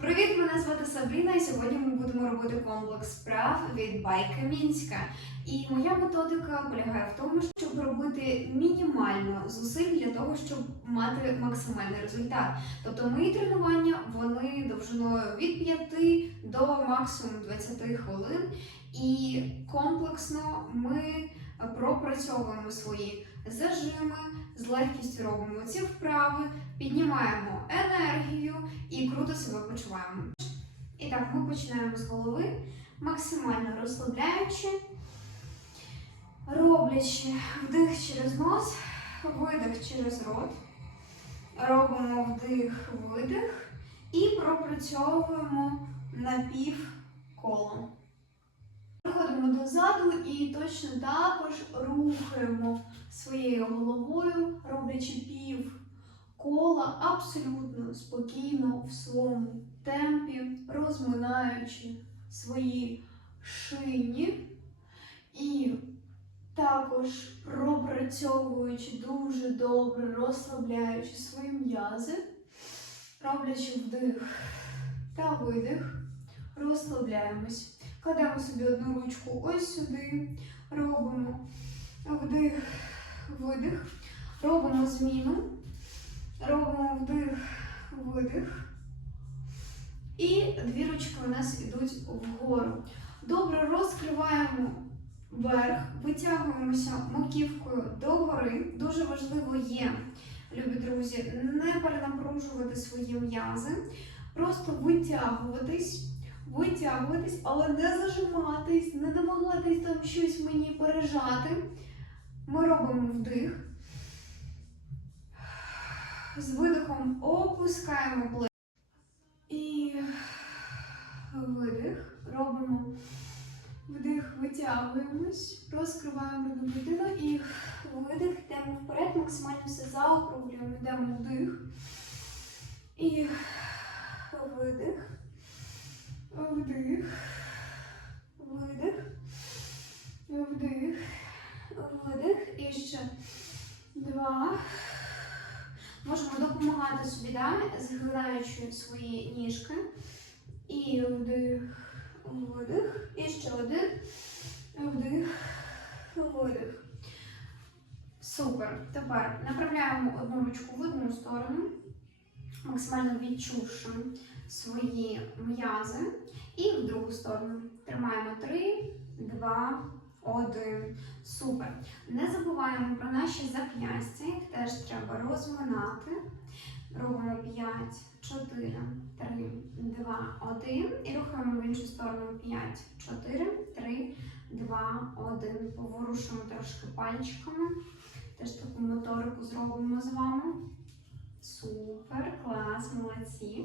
Привіт, мене звати Сабріна, і сьогодні ми будемо робити комплекс вправ від байка Мінська. І моя методика полягає в тому, щоб робити мінімально зусиль для того, щоб мати максимальний результат. Тобто мої тренування вони довжиною від 5 до максимум 20 хвилин, і комплексно ми пропрацьовуємо свої зажими, з легкістю робимо ці вправи, піднімаємо енергію і круто себе почуваємо. І так, ми починаємо з голови, максимально розслабляючи, роблячи вдих через нос, видих через рот. Робимо вдих, видих і пропрацьовуємо напівколо. Переходимо дозаду і точно також рухаємо своєю головою, кола абсолютно спокійно в своєму темпі, розминаючи свої шині і також пропрацьовуючи дуже добре, розслабляючи свої м'язи, роблячи вдих та видих, розслабляємось. Кладемо собі одну ручку ось сюди, робимо вдих, видих, робимо зміну. Робимо вдих, видих. І дві ручки у нас йдуть вгору. Добре розкриваємо верх, витягуємося маківкою догори. Дуже важливо є, любі друзі, не перенапружувати свої м'язи, просто витягуватись, витягуватись, але не зажиматись, не намагатись там щось мені пережати. Ми робимо вдих. З видихом опускаємо плечі. І видих. Робимо вдих, витягуємось, розкриваємо грудну клітину і видих, йдемо вперед, максимально все заокруглюємо, йдемо вдих. І видих. Вдих. Видих. Вдих. Видих. І ще два. Можемо допомагати собі, да? свої ніжки. І вдих, видих. І ще один. Вдих, видих. Супер. Тепер направляємо одну ручку в одну сторону, максимально відчувши свої м'язи. І в другу сторону. Тримаємо 3, 2, 1. Супер. Не забуваємо про наші зап'ястя, їх теж треба розминати. Робимо 5, 4, 3, 2, 1. І рухаємо в іншу сторону 5, 4, 3, 2, 1. Поворушуємо трошки пальчиками. Теж таку моторику зробимо з вами. Супер, клас, молодці.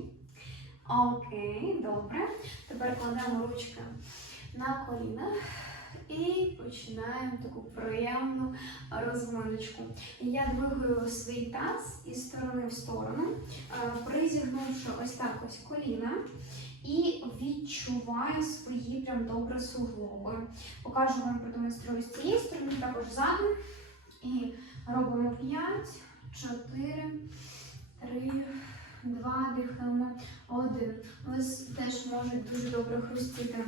Окей, добре. Тепер кладемо ручки на коліна. І починаємо таку приємну розминочку. Я двигаю свій таз із сторони в сторону, е, призігнувши ось так ось коліна. І відчуваю свої прям добре суглоби. Покажу вам продемонструю з цієї сторони, також ззаду. І робимо 5, 4, 3, 2, дихаємо, 1. У вас теж можуть дуже добре хрустіти.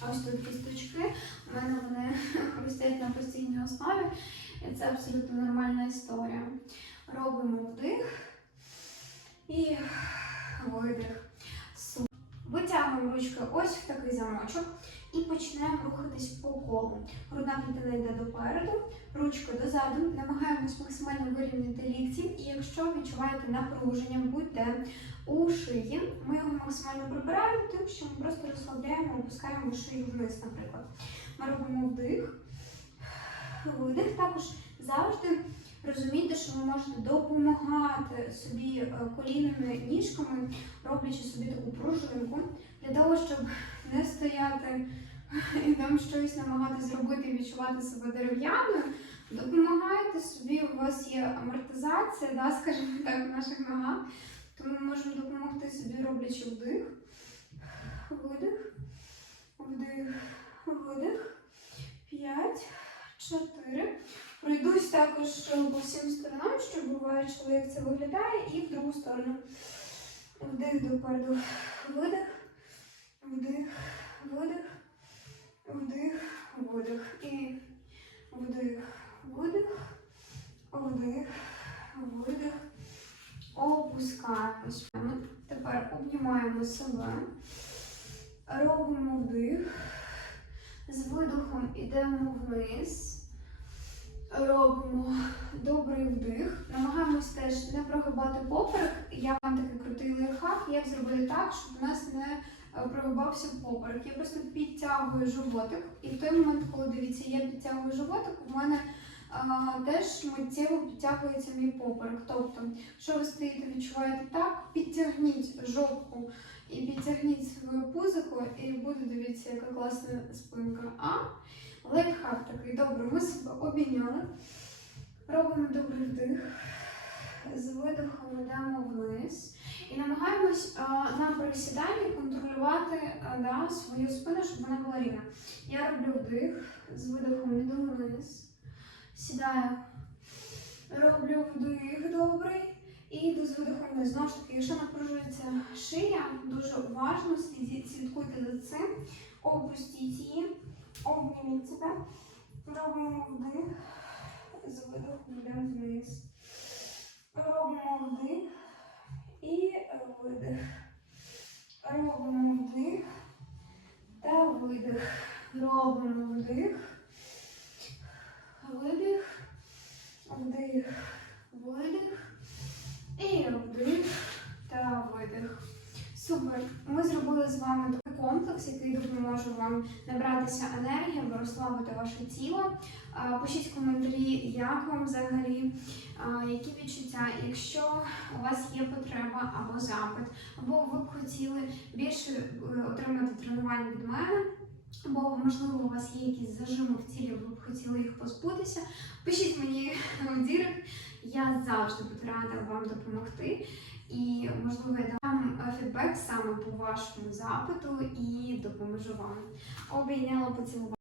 Ось тут кісточки. У мене вони ростять на постійній основі. І це абсолютно нормальна історія. Робимо вдих і видих. Витягуємо ручки ось в такий замочок і починаємо рухатись по колу. Грудна клітина йде допереду, ручки дозаду. Намагаємось максимально вирівняти лікті. І якщо відчуваєте напруження, будьте у шиї, ми його максимально прибираємо, тим, що ми просто розслабляємо, опускаємо шию вниз, наприклад. Ми робимо вдих, видих. Також завжди розумійте, що ви можете допомагати собі е, колінними ніжками, роблячи собі таку пружинку, для того, щоб не стояти і там щось намагатися зробити відчувати себе дерев'яною. Допомагайте собі, у вас є амортизація, да, скажімо так, в наших ногах. Тому ми можемо допомогти собі, роблячи вдих, видих, вдих, видих. П'ять, чотири. Пройдусь також по всім сторонам, що буває, чоловік це виглядає, і в другу сторону. Вдих допереду. Видих. Вдих. Видих. Вдих. Видих. І вдих. Видих. Вдих. Видих. Опускаємось. Тепер обнімаємо себе. Робимо вдих. З видохом йдемо вниз. Робимо добрий вдих. Намагаємось теж не прогибати поперек. Я вам такий крутий лайфхак, як зробити так, щоб у нас не прогибався поперек. Я просто підтягую животик. І в той момент, коли дивіться, я підтягую животик, у мене а, теж миттєво підтягується мій поперек. Тобто, що ви стоїте, відчуваєте так, підтягніть жопку і підтягніть свою пузико, і буде дивіться, яка класна спинка. А лайфхак такий. Добре, ми себе обійняли. Робимо добрий вдих. З видихом йдемо вниз. Намагаємось на присіданні контролювати да, свою спину, щоб вона була рівна. Я роблю вдих, з видихом йду вниз. Сідаю. Роблю вдих добрий. І йду з видихом вниз. Знову ж таки, якщо напружується шия, дуже уважно слідкуйте за цим. Опустіть її, обніміть себе. Робимо вдих. З видихом йдемо вниз. Робимо вдих і видих. Робимо вдих та видих. Робимо вдих. Видих. Вдих. Видих. І вдих та видих. Супер. Ми зробили з вами такий комплекс, який допоможе вам набратися енергії, або розслабити ваше тіло. Пишіть коментарі, як вам взагалі, які відчуття. Якщо у вас є потреба або запит, або ви б хотіли більше е, отримати тренувань від мене, або можливо у вас є якісь зажими в тілі, ви б хотіли їх позбутися. Пишіть мені у дірек, я завжди буду рада вам допомогти. І можливо я дам е, фідбек саме по вашому запиту і допоможу вам. Обійняла поцілувала.